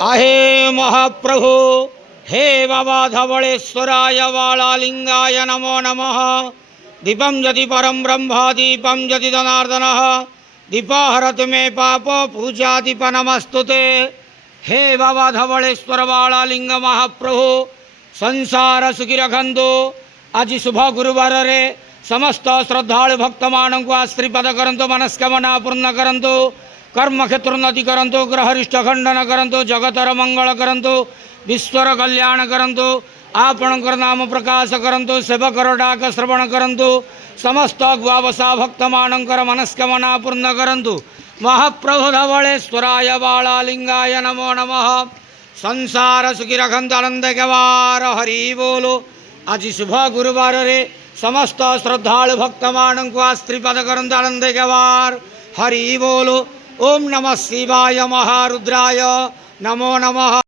आहे महाप्रभु हे बाबा धवलेश्वराय वालालिंगाय नमो नमः। दीपं यदि परं ब्रह्म दीपं यदि जनार्दनः दीपहरतु मे पाप पूजा दीप नमस्तुते। हे बाबा धवलेश्वर वालालिंग महाप्रभु संसार सुखी रखंतु। आज शुभ गुरुवार रे समस्त श्रद्धालु भक्त मानक आशीर्वाद करंतु, मनस्कामना पूर्ण करंतु, कर्म क्षेत्र उन्नति करंतु, ग्रहरिष्ठ खंडन करंतु, जगतर मंगल करंतु, विश्वर कल्याण करंतु, आपणकर नाम प्रकाश करंतु, सेवकर डाक श्रवण करंतु, समस्त गुआवसा भक्त मानकर मनस्कामना पूर्ण करंतु। महाप्रभु धवलेश्वराय बालालिंगाय नमो नमः। संसार सुखी रखंतु आनंद गवार हरि बोलो। आज शुभ गुरुवार रे समस्त श्रद्धालु भक्त मानक आशीर्वाद करंतु आनंद गवार हरि बोलो। ओम नमः शिवाय महारुद्राय नमो नमः।